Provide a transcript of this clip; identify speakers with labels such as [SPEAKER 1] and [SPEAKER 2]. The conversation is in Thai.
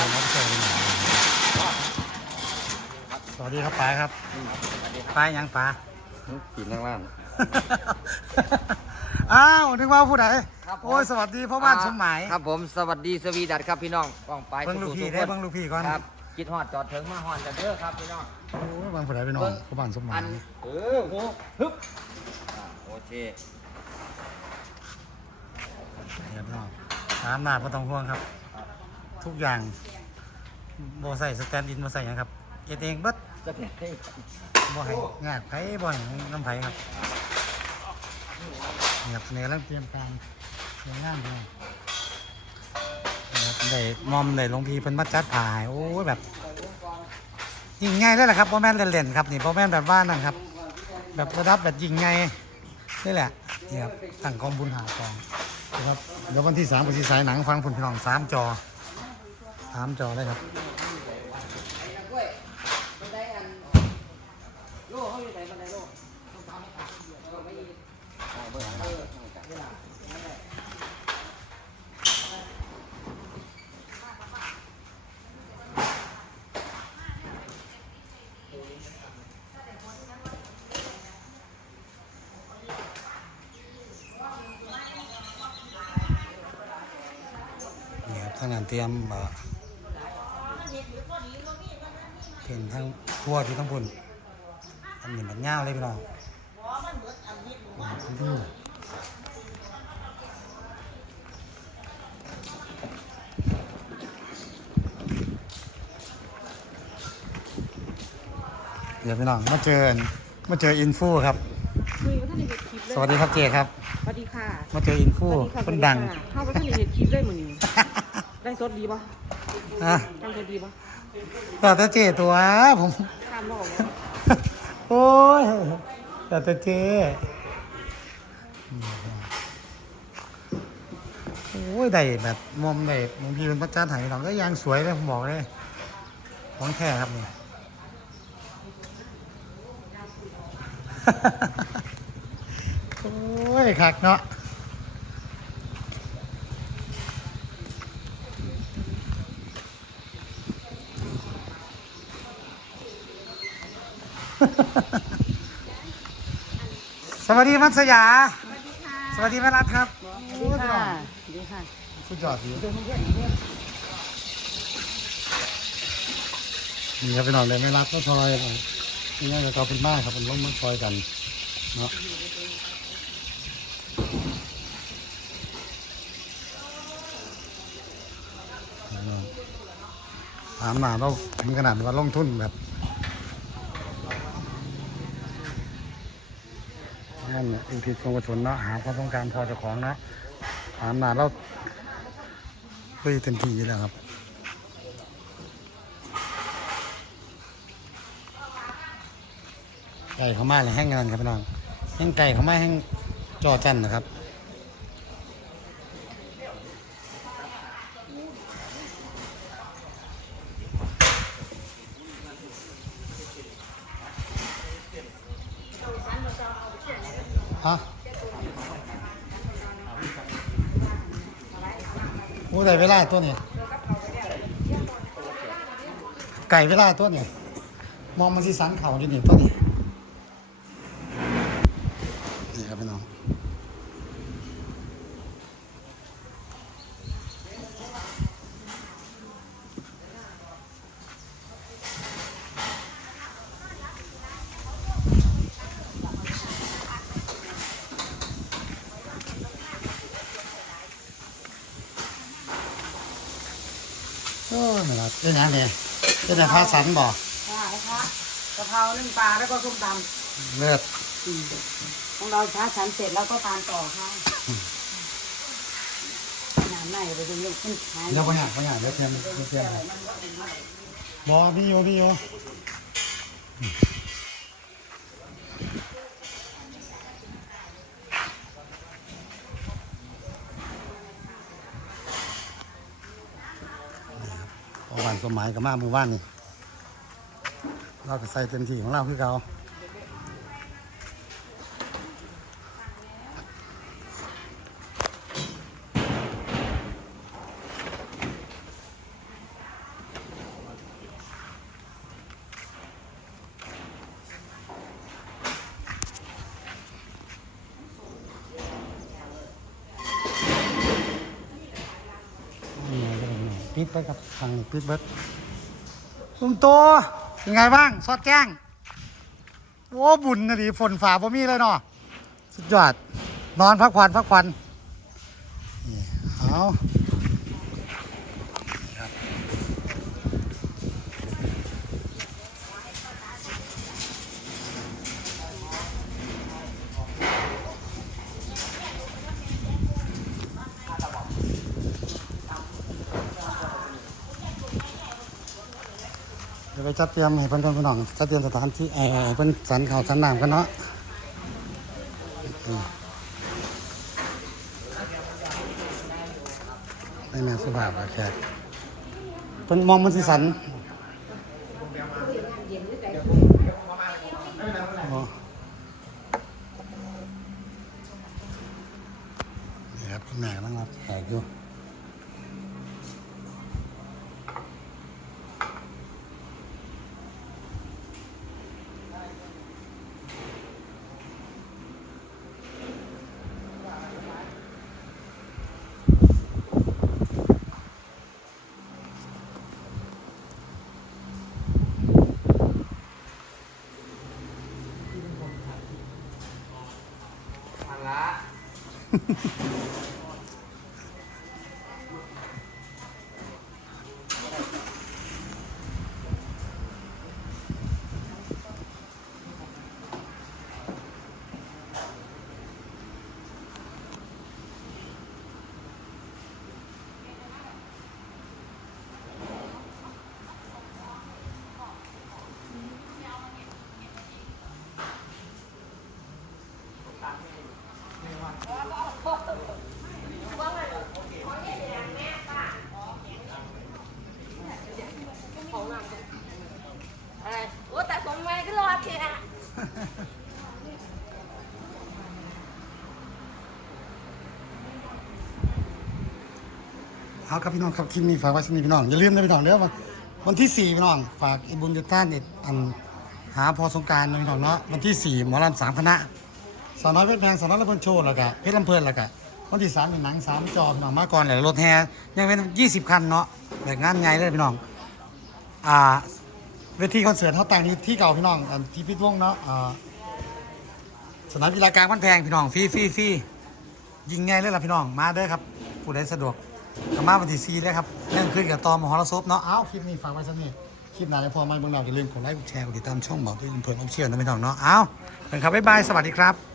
[SPEAKER 1] ผมรับเชิญหน่อยสวัสดีครับป๋าครับป๋ายังป๋า
[SPEAKER 2] กินล่างล่าง
[SPEAKER 1] อ้าวนึกว่าผู้ใด
[SPEAKER 2] ครับผม
[SPEAKER 1] โอ้ยสวัสดีพ่อบ้านสมหมาย
[SPEAKER 2] ครับผมสวัสดีสวีดัตครับพี่น้องป้องไป
[SPEAKER 1] เบิ่งลูกพี่
[SPEAKER 2] ทุๆ
[SPEAKER 1] ได้
[SPEAKER 2] คน
[SPEAKER 1] เบิ่งลูกพี่ก่อน
[SPEAKER 2] ครับคิดฮอดจอดถึงมาฮอนกันเด้อครับพี่น้อง
[SPEAKER 1] โอ้ยบางผู้ใดไปนอนพ่อบ้านสมหมา
[SPEAKER 2] อั
[SPEAKER 1] ย
[SPEAKER 2] นเออโหฮึบอ่าโอเค
[SPEAKER 1] เดี๋ยวพี่น้องน้ำหนาไม่ต้องห่วงครับ ทุกอย่างโบใส่สแตนด์อินมาใส่หยังครับเอ็ดเองเบิด
[SPEAKER 2] จะเนี่ห้
[SPEAKER 1] บ่ให้งากไผบ่ให้น้ำไผครับนี่ครับเนี่ยกำลังเตรียมการเตรียมงานอยู่นี่ครับได้มอมได้หลวงพี่เพิ่นมาจัดถ่ายโอ้ยแบบยิ่งใหญ่เลยแหละครับบ่แม่นเล่นๆครับนี่บ่แม่นแบบว่านั่นครับ แบบระดับแบบยิ่งใหญ่นี่แหละนี่ครับตั้งกองบุญหากองนะครับเดี๋ยววันที่สามก็สิสายหนังฟังผลพี่น้องสามจอ สามจอเลยครับนี่ครับทางนั้นเตรียม เอ่อเห็นทั้งทั่วที่ทั้งบนอันนี้มันง่าวเลยพี่น้องอืมเดี๋ยวพี่น้องมาเจอมาเจออินฟูครับ
[SPEAKER 3] คุยว่าท่านในเห็ดคลิปเลย
[SPEAKER 1] สวัสดีครับเจครับ
[SPEAKER 3] สวัสดีค่ะ
[SPEAKER 1] มาเจออินฟู
[SPEAKER 3] สวัสดีค่ะ
[SPEAKER 1] คนดัง
[SPEAKER 3] เข้าไปท่านในเห็ดคลิปเลยมือนี้ ได้สดดีปะ
[SPEAKER 1] อะ
[SPEAKER 3] ได้สดดีปะ
[SPEAKER 1] แต่ต่เจตัวผม
[SPEAKER 3] ข้ามบอกเลย
[SPEAKER 1] โอ้ยแต่ต่เจโอ้ยได้แบบมอมได้บางทีเป็นพระจันทร์ถ่ายเราก็ยางสวยเลยผมบอกเลยของแท้ครับนี่โอ้ยคักเนาะ สวัสดีมัตสยา สวัสดีแม่รัฐครับ
[SPEAKER 3] สวัสดีค่ะสวัสดีค่ะ
[SPEAKER 1] สุดยอดดีนี่ครับพี่น้องเลยแม่รัฐก็ซอยนี่ง่ายกับเขาเป็นมากครับเป็นร่มมันซอยกันเนาะถามมาเราถึงขนาดว่าลงทุนแบบ นั่นเนี่ยอุทิศส่วนกุศลเนาะหาความต้องการพอเจ้าของเนาะถามนาเราลุยเต็มที่แล้วครับไก่เขามาเลยแห้งงานครับพี่น้องแห้งไก่เขามาแห้งจอจันนะครับ ฮะหมูไก่เวลาตัวนี้ไก่เวลาตัวนี้มองมันสิสันเขาดินี่ตัวนี้นี่ครับพี่น้องโอ้ยไม่รับเป็นยังไงเป็นแต่พาสันบ่
[SPEAKER 3] ค่ะนะคะกะเพรานึ่งปลาแล้วก็ส้มต
[SPEAKER 1] เลือดำ
[SPEAKER 3] ของเราช้าฉันเสร็จแล้วก็ทานต่อค่ะหนาไหนไปดูลูกขึ้นหาย
[SPEAKER 1] เดี๋ยวปัญหาปัญหาเดี๋ยวเทียมเดี๋ยวเทียมบอพี่โยพี่โย สมหมายกับมามือว่านนี่เราก็ใส่เต็มที่ของเราคือเรา ปิดไปครับทางนี้ปิดเบิดลุงโตยังไงบ้างซอดแจ้งโอ้บุญนะดิฝนฝ่าบ่มีเลยเนาะสุดยอดนอนพักผ่อนพักผ่อนเอาครับ เดี๋ยวไป จัดเตรียมให้เพิ่อนเพี่อน้องจัดเตรียมสถานที่เออให้เพิ่อนสันเขาสันน้ำกันเนาะอืมได้แม่สุภาพโอเคเพิ่อนมองมันสิสันนี่ครับแม่กำลังรับแขกอยู่
[SPEAKER 2] พันละ
[SPEAKER 4] อะไรโอ้แต่ผมไม่ก็รอเชีย
[SPEAKER 1] เอาครับพี่น้องครับคลิปนี้ฝากไว้สำหรับพี่น้องอย่าลืมนะพี่น้องเด้อว่าวันที่สี่พี่น้อง ฝากไอ้บุญยุทธานเนี่ยอันหาพอสงการนะพี่น้องเนาะวันที่สี่หมอลำสามคณะ สาวน้อยเพชรแพงสาวน้อยละเพิ่นโชว์แล้วก็เพชรลำเพลินแล้วก็วันที่สามเป็นหนังสามจอพี่น้องมาก่อนแหละรถแห่ยังเป็นยี่สิบคันเนาะแบบงานใหญ่เลยพี่น้องอ่าเวทีคอนเสิร์ตเขาแต่งอยู่ที่เก่าพี่น้องที่พิทวงเนาะอ่าสนามกีฬากลางบ้านแพงพี่น้องฟรีฟรีฟรียิงไงเลยล่ะพี่น้องมาเด้อครับผู้ใดสะดวกก็มาวันที่ซีเลยครับเรื่องขึ้นกับตอมหอระซบเนาะเอ้าคลิปนี้ฝากไว้สักนิดคลิปหน้าแล้วพอมาเบิ่งเราอย่าลืมกดไลค์กดแชร์กดติดตามช่องบอกด้วยเพื่อนออฟเชียลนะพี่น้องเนาะเอ้าเป็นครับบ๊ายบายสวัสดีครับ